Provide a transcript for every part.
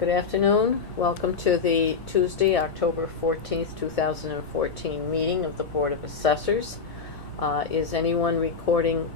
Good afternoon. Welcome to the Tuesday, October 14th, 2014 meeting of the Board of Assessors. Is anyone recording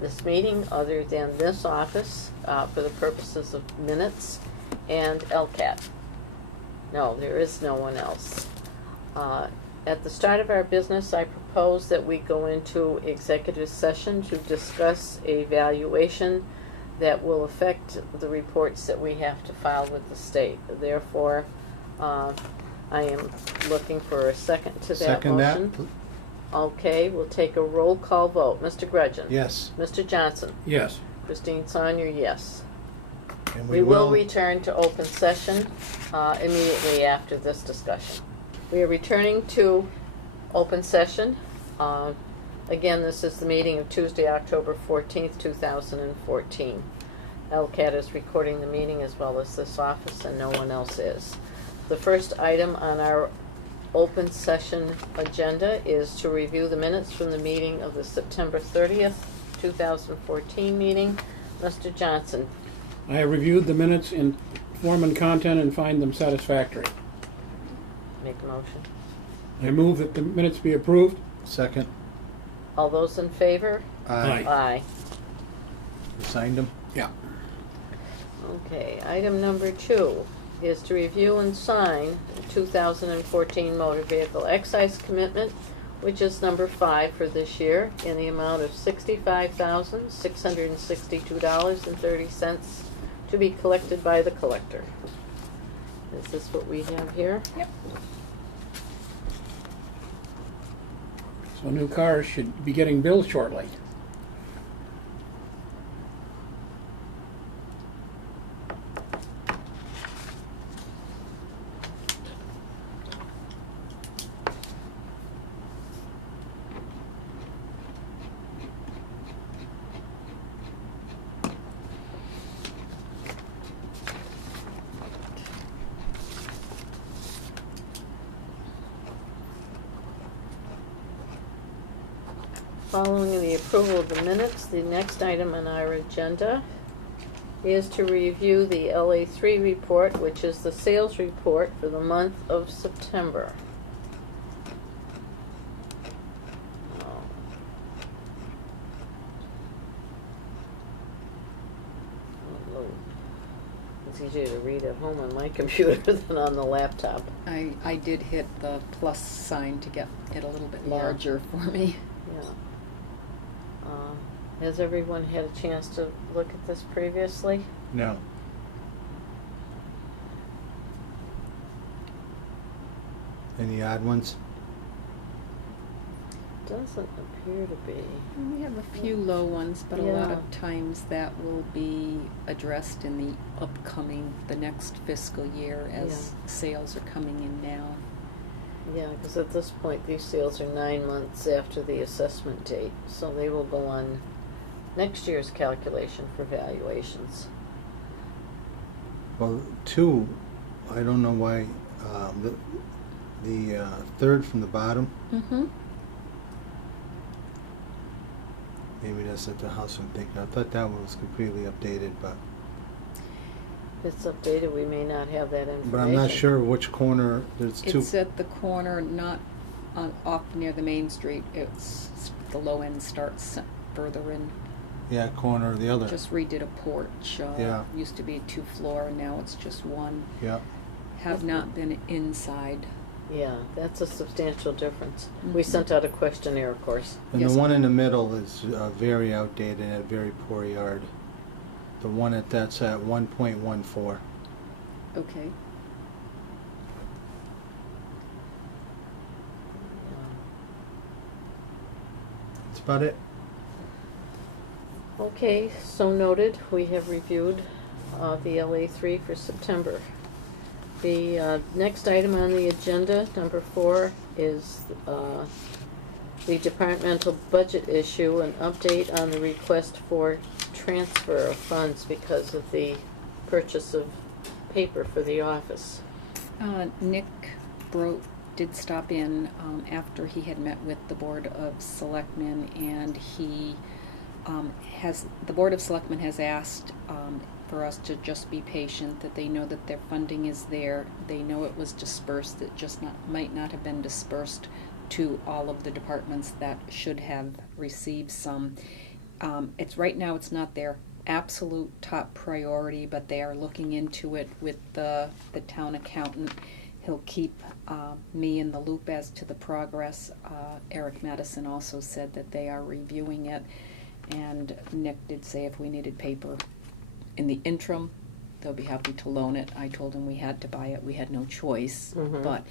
this meeting other than this office for the purposes of minutes and LCAT? No, there is no one else. At the start of our business, I propose that we go into executive session to discuss a valuation that will affect the reports that we have to file with the state. Therefore, I am looking for a second to that Second motion. that. Okay, we'll take a roll call vote. Mr. Gretchen? Yes. Mr. Johnson? Yes. Christine Saunier, yes. And We will return to open session immediately after this discussion. We are returning to open session. Again, this is the meeting of Tuesday, October 14th, 2014. LCAT is recording the meeting as well as this office, and no one else is. The first item on our open session agenda is to review the minutes from the meeting of the September 30th, 2014 meeting. Mr. Johnson. I have reviewed the minutes in form and content and find them satisfactory. Make a motion. I move that the minutes be approved. Second. All those in favor? Aye. Aye. You signed them? Yeah. Okay, item number 2 is to review and sign the 2014 motor vehicle excise commitment, which is number 5 for this year, in the amount of $65,662.30 to be collected by the collector. Is this what we have here? Yep. So new cars should be getting billed shortly. Following the approval of the minutes, the next item on our agenda is to review the LA3 report, which is the sales report for the month of September. It's easier to read at home on my computer than on the laptop. I did hit the plus sign to get it a little bit Yeah. larger for me. Yeah. Has everyone had a chance to look at this previously? No. Any odd ones? Doesn't appear to be. We have a few low ones, but a lot Yeah. of times that will be addressed in the next fiscal year as sales are coming in now. Yeah, because at this point, these sales are 9 months after the assessment date, so they will go on next year's calculation for valuations. Well, 2, I don't know why, the third from the bottom, Mm-hmm. maybe that's at the house I'm thinking. I thought that one was completely updated, but If it's updated, we may not have that information. I'm not sure which corner. There's 2. It's at the corner, not off near the main street. The low end starts further in. Yeah, corner the other. Just redid a porch. Yeah. Used to be 2 floor, and now it's just 1. Yeah. Have not been inside. Yeah, that's a substantial difference. We Mhm. sent out a questionnaire, of course. And Yes. the one in the middle is very outdated and a very poor yard. The one that's at 1.14. Okay. That's about it. Okay, so noted. We have reviewed the LA3 for September. The next item on the agenda, number 4, is the departmental budget issue, an update on the request for transfer of funds because of the purchase of paper for the office. Nick did stop in after he had met with the Board of Selectmen, and he the Board of Selectmen has asked for us to just be patient, that they know that their funding is there, they know it was dispersed, it just might not have been dispersed to all of the departments that should have received some. It's right now, it's not their absolute top priority, but they are looking into it with the town accountant. He'll keep me in the loop as to the progress. Eric Madison also said that they are reviewing it, and Nick did say if we needed paper in the interim, they'll be happy to loan it. I told him we had to buy it, we had no choice. Mhm. But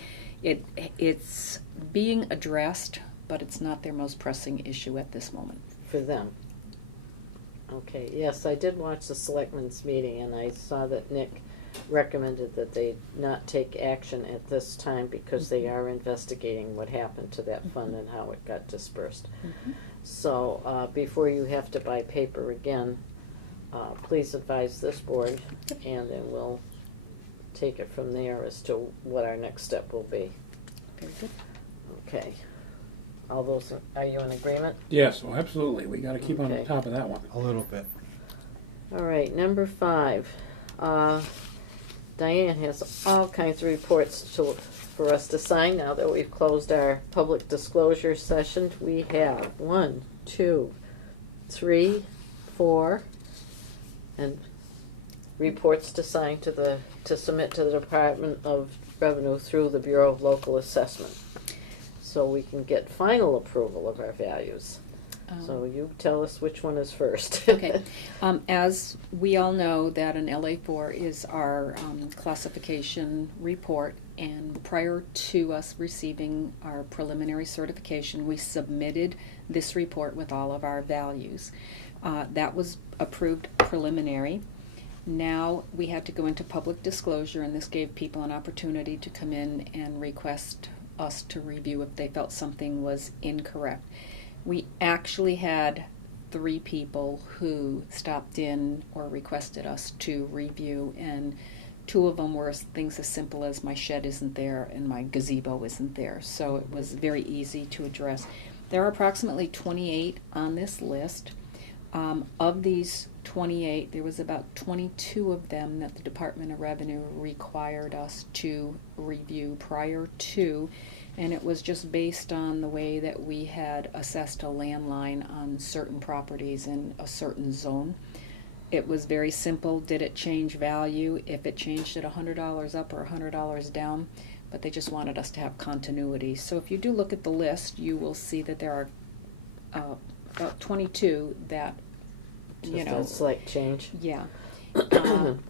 it's being addressed, but it's not their most pressing issue at this moment. For them. Okay, yes, I did watch the selectmen's meeting, and I saw that Nick recommended that they not take action at this time because they are investigating what happened to that fund and how it got dispersed. So, before you have to buy paper again, please advise this board, and then we'll take it from there as to what our next step will be. Very good. Okay. All those, are you in agreement? Yes, well, absolutely. We gotta keep on Okay. top of that one. A little bit. All right, number 5. Diane has all kinds of reports for us to sign now that we've closed our public disclosure session. We have 1, 2, 3, 4, and reports to sign to submit to the Department of Revenue through the Bureau of Local Assessment, so we can get final approval of our values. So you tell us which one is first. Okay. As we all know, that an LA4 is our classification report, and prior to us receiving our preliminary certification, we submitted this report with all of our values. That was approved preliminary. Now we had to go into public disclosure, and this gave people an opportunity to come in and request us to review if they felt something was incorrect. We actually had 3 people who stopped in or requested us to review, and 2 of them were things as simple as my shed isn't there and my gazebo isn't there, so it was very easy to address. There are approximately 28 on this list. Of these 28, there was about 22 of them that the Department of Revenue required us to review prior to, and it was just based on the way that we had assessed a landline on certain properties in a certain zone. It was very simple. Did it change value? If it changed it $100 up or $100 down, but they just wanted us to have continuity. So if you do look at the list, you will see that there are about 22 that, Just a slight change. yeah.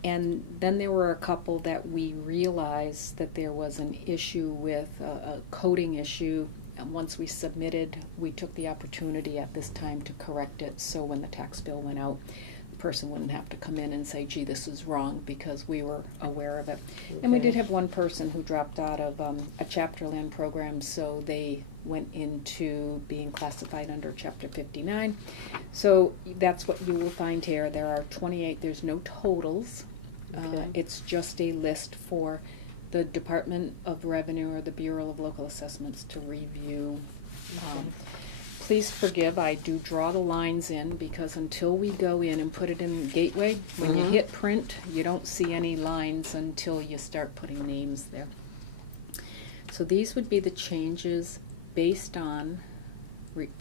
And then there were a couple that we realized that there was an issue with, a coding issue. And once we submitted, we took the opportunity at this time to correct it, so when the tax bill went out, the person wouldn't have to come in and say, gee, this is wrong, because we were aware of it. And we Okay. did have one person who dropped out of a chapter land program, so they went into being classified under Chapter 59. So that's what you will find here. There are 28, there's no totals. Okay. It's just a list for the Department of Revenue or the Bureau of Local Assessments to review. Okay. Please forgive, I do draw the lines in, because until we go in and put it in Gateway, when you Mhm. hit print, you don't see any lines until you start putting names there. So these would be the changes based on,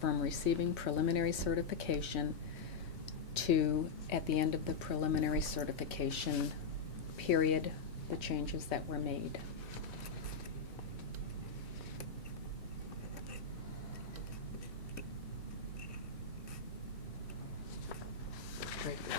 from receiving preliminary certification to, at the end of the preliminary certification period, the changes that were made. Very good.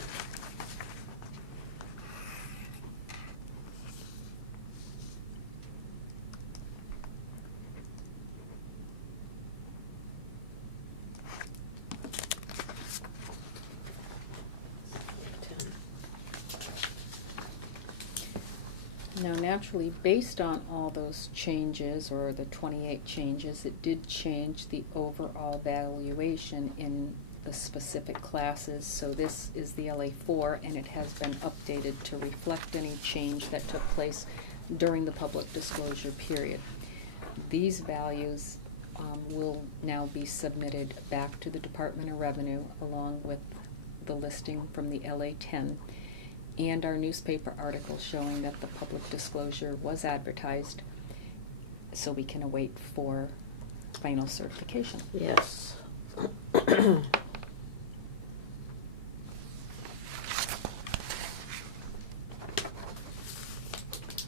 Now, naturally, based on all those changes, or the 28 changes, it did change the overall valuation in the specific classes. So this is the LA4, and it has been updated to reflect any change that took place during the public disclosure period. These values will now be submitted back to the Department of Revenue along with the listing from the LA10. and our newspaper article showing that the public disclosure was advertised, so we can await for final certification. Yes.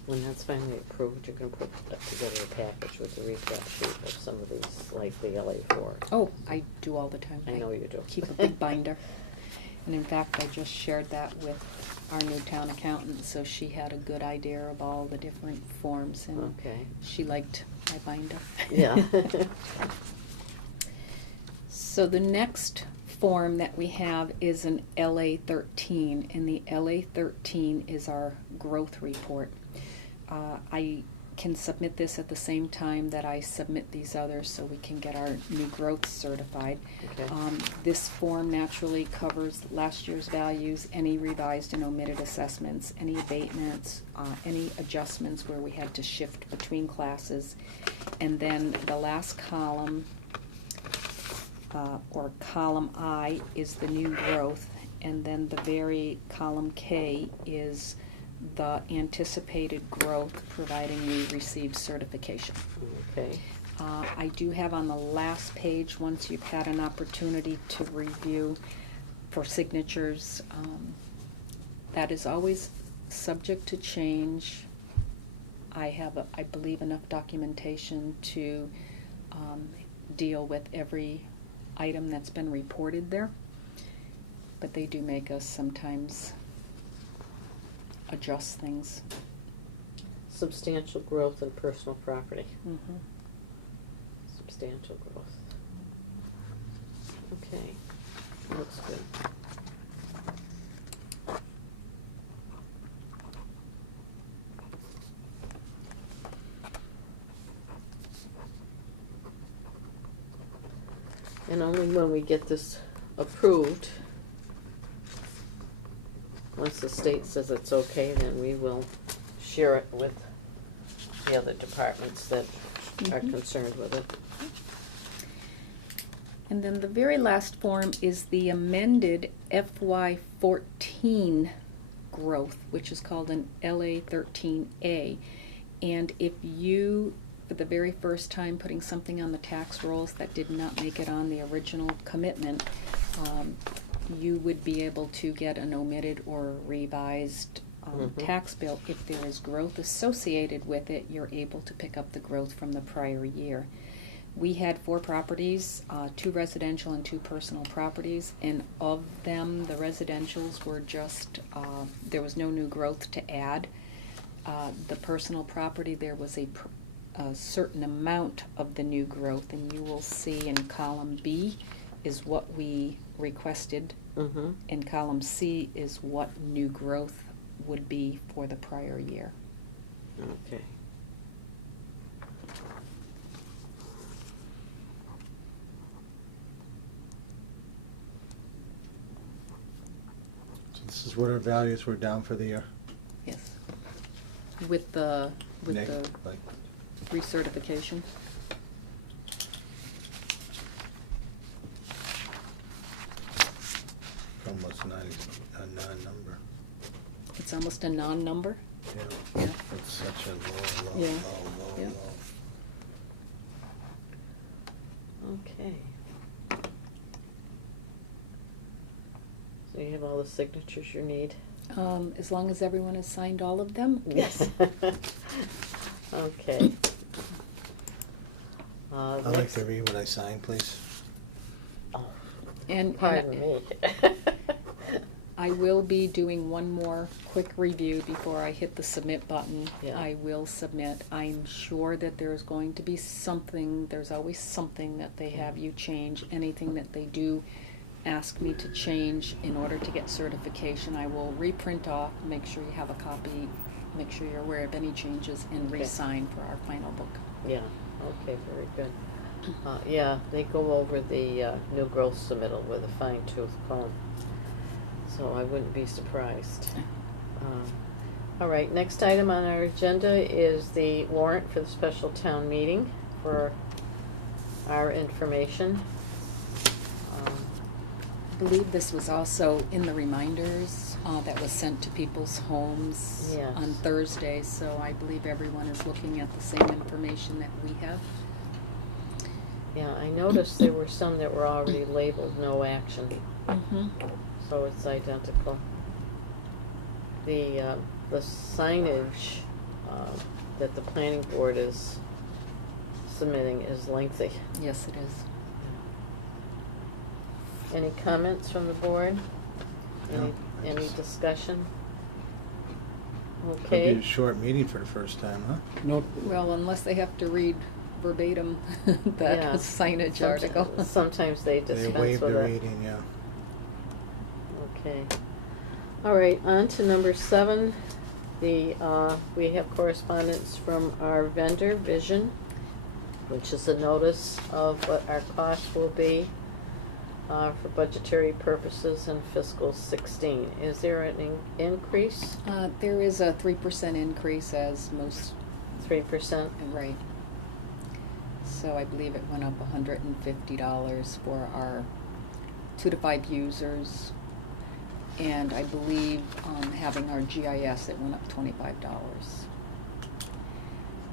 When that's finally approved, you're gonna put together a package with the recap sheet of some of these, like the LA4. Oh, I do all the time. I know you do. Keep a big binder. And in fact, I just shared that with our new town accountant, so she had a good idea of all the different forms, and Okay. she liked my binder. Yeah. So the next form that we have is an LA13, and the LA13 is our growth report. I can submit this at the same time that I submit these others, so we can get our new growth certified. Okay. This form naturally covers last year's values, any revised and omitted assessments, any abatements, any adjustments where we had to shift between classes. And then the last column, or column I, is the new growth, and then the very column K is the anticipated growth, providing we receive certification. Okay. I do have on the last page, once you've had an opportunity to review for signatures, that is always subject to change. I have, I believe, enough documentation to deal with every item that's been reported there, but they do make us sometimes adjust things. Substantial growth in personal property. Mm-hmm. Substantial growth. Okay. Looks good. And only when we get this approved, once the state says it's okay, then we will share it with the other departments that are Mhm. concerned with it. And then the very last form is the amended FY14 growth, which is called an LA13A. And if you, for the very first time, putting something on the tax rolls that did not make it on the original commitment, you would be able to get an omitted or revised tax bill. If there is growth associated with it, you're able to pick up the growth from the prior year. We had 4 properties, 2 residential and 2 personal properties, and of them, the residentials were just, there was no new growth to add. The personal property, there was a certain amount of the new growth, and you will see in column B is what we requested, and column C is what new growth would be for the prior year. Okay. So this is what our values were down for the year. Yes. With the Like, recertification. almost a non-number. It's almost a non-number. Yeah. Yeah. It's such a low, Yeah. low. Yeah. Okay. So you have all the signatures you need? As long as everyone has signed all of them, yes. Okay. I'd like to read what I signed, please. Oh, And pardon me. I will be doing one more quick review before I hit the submit button. Yeah. I will submit. I'm sure that there's going to be something, there's always something that they have you change. Anything that they do ask me to change in order to get certification, I will reprint off, make sure you have a copy, make sure you're aware of any changes, and Okay. re-sign for our final book. Yeah, okay, very good. Yeah, they go over the new growth submittal with a fine-tooth comb, so I wouldn't be surprised. All right, next item on our agenda is the warrant for the special town meeting for our information. I believe this was also in the reminders. that was sent to people's homes Yes. on Thursday, so I believe everyone is looking at the same information that we have. Yeah, I noticed there were some that were already labeled no action, Mm-hmm. so it's identical. The signage that the planning board is submitting is lengthy. Yes, it is. Any comments from the board? No. Any discussion? Could be a Okay. short meeting for the first time, huh? No, Well, unless they have to read verbatim that Yeah. signage article. Sometimes they They dispense waive with the it. reading, yeah. Okay. All right, on to number 7. We have correspondence from our vendor, Vision, which is a notice of what our costs will be for budgetary purposes in fiscal 16. Is there an increase? There is a 3% increase, as most, 3%? right. So I believe it went up $150 for our 2 to 5 users. And I believe having our GIS, it went up $25.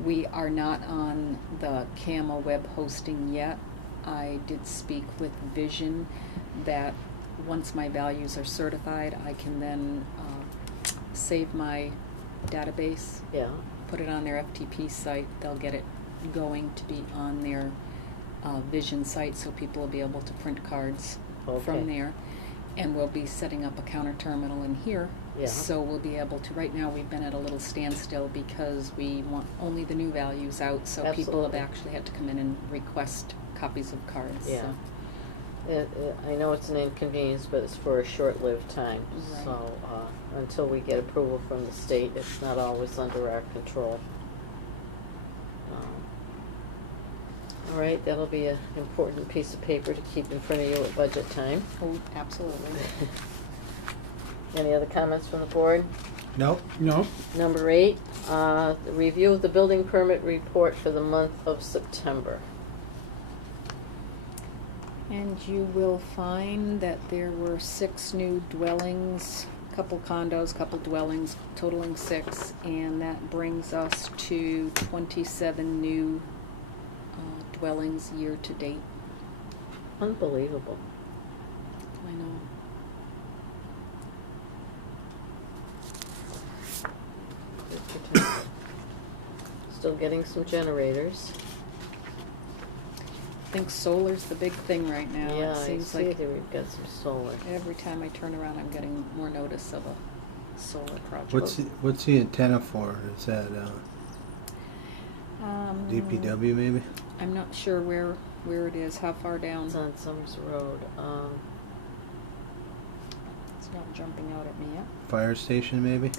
We are not on the CAMA web hosting yet. I did speak with Vision that once my values are certified, I can then save my database, Yeah. put it on their FTP site. They'll get it going to be on their Vision site, so people will be able to print cards Okay. from there. And we'll be setting up a counter terminal in here. Yeah. So we'll be able to, right now we've been at a little standstill because we want only the new values out, so people have Absolutely. actually had to come in and request copies of cards. Yeah. So. I know it's an inconvenience, but it's for a short-lived time. Right. So until we get approval from the state, it's not always under our control. All right, that'll be an important piece of paper to keep in front of you at budget time. Oh, absolutely. Any other comments from the board? Nope. no, Number 8, the review of the building permit report for the month of September. And you will find that there were 6 new dwellings, couple condos, couple dwellings, totaling 6, and that brings us to 27 new dwellings year to date. Unbelievable. I know. Still getting some generators. I think solar's the big thing right now. Yeah, It I seems see like that we've got some solar. every time I turn around, I'm getting more notice of a solar project. What's the antenna for? Is that Um, DPW maybe? I'm not sure where it is, how far down. It's on Summers Road. It's not jumping out at me yet. Fire station maybe?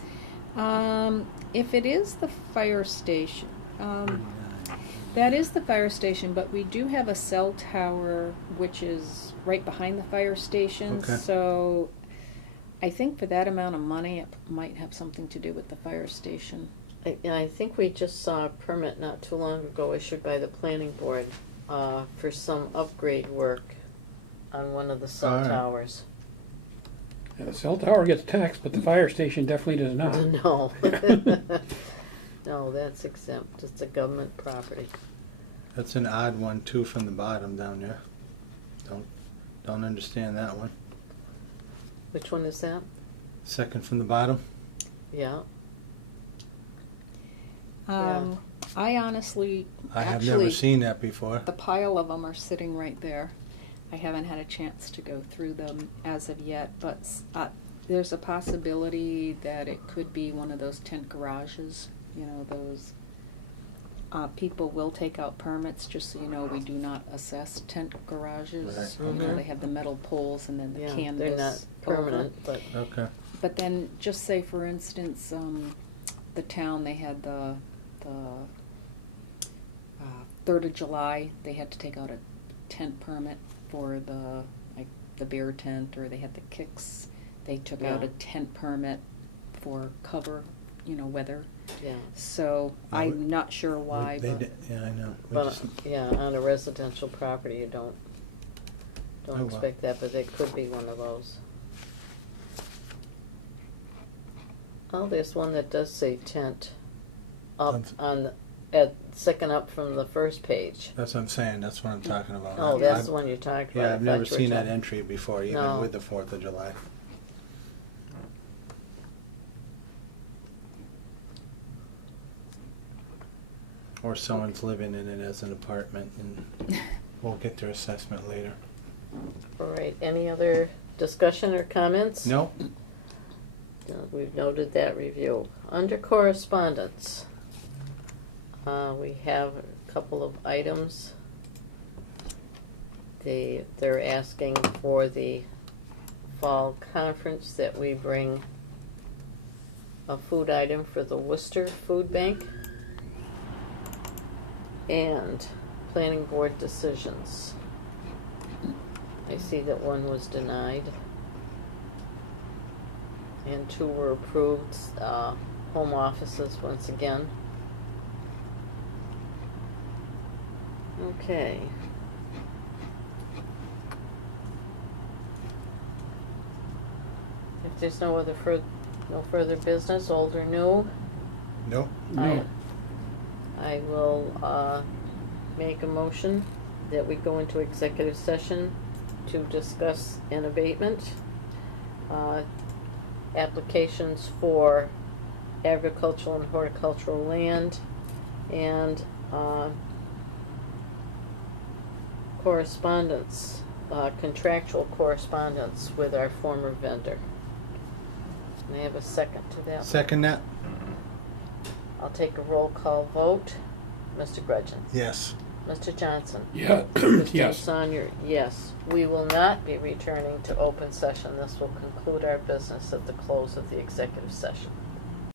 If it is the fire station, that is the fire station, but we do have a cell tower which is right behind the fire station. Okay. So I think for that amount of money, it might have something to do with the fire station. I think we just saw a permit not too long ago issued by the planning board for some upgrade work on one of the cell Alright. towers. yeah, the cell tower gets taxed, but the fire station definitely does not. No. No, that's exempt. It's a government property. That's an odd one too from the bottom down there. Don't understand that one. Which one is that? Second from the bottom. Yeah. I honestly, I have actually, never seen that before. the pile of them are sitting right there. I haven't had a chance to go through them as of yet, but there's a possibility that it could be one of those tent garages. You know, those people will take out permits, just so you know, we do not assess tent garages. Right. You know, Mhm. they have the metal poles and then the Yeah, canvas they're not over. permanent, but Okay. But then, just say for instance, the town, they had the 3rd of July, they had to take out a tent permit for the bear tent, or they had the kicks. They took out Yeah. a tent permit for cover, weather. yeah. So Yeah, I'm not sure why, They but did- yeah, I know. We But just- yeah, on a residential property, you don't Oh, well. expect that, but it could be one of those. Oh, there's one that does say tent up That's- on, second up from the first page. That's what I'm saying, that's what I'm talking about. Oh, I've- that's the one you're talking about. Yeah, I I've never thought you were seen that talking- entry before, even No. with the 4th of July. Or someone's living in it as an apartment and won't get their assessment later. All right, any other discussion or comments? No? We've noted that review. Under correspondence, we have a couple of items. They're asking for the fall conference that we bring a food item for the Worcester Food Bank and planning board decisions. I see that one was denied and 2 were approved, home offices once again. Okay. If there's no further business, old or new, No? No. I will make a motion that we go into executive session to discuss an abatement, applications for agricultural and horticultural land, and correspondence, contractual correspondence with our former vendor. May I have a second to that? Second that? I'll take a roll call vote. Mr. Gretchen? Yes. Mr. Johnson? Yeah, Mr. yes. Sonyer, yes. We will not be returning to open session. This will conclude our business at the close of the executive session.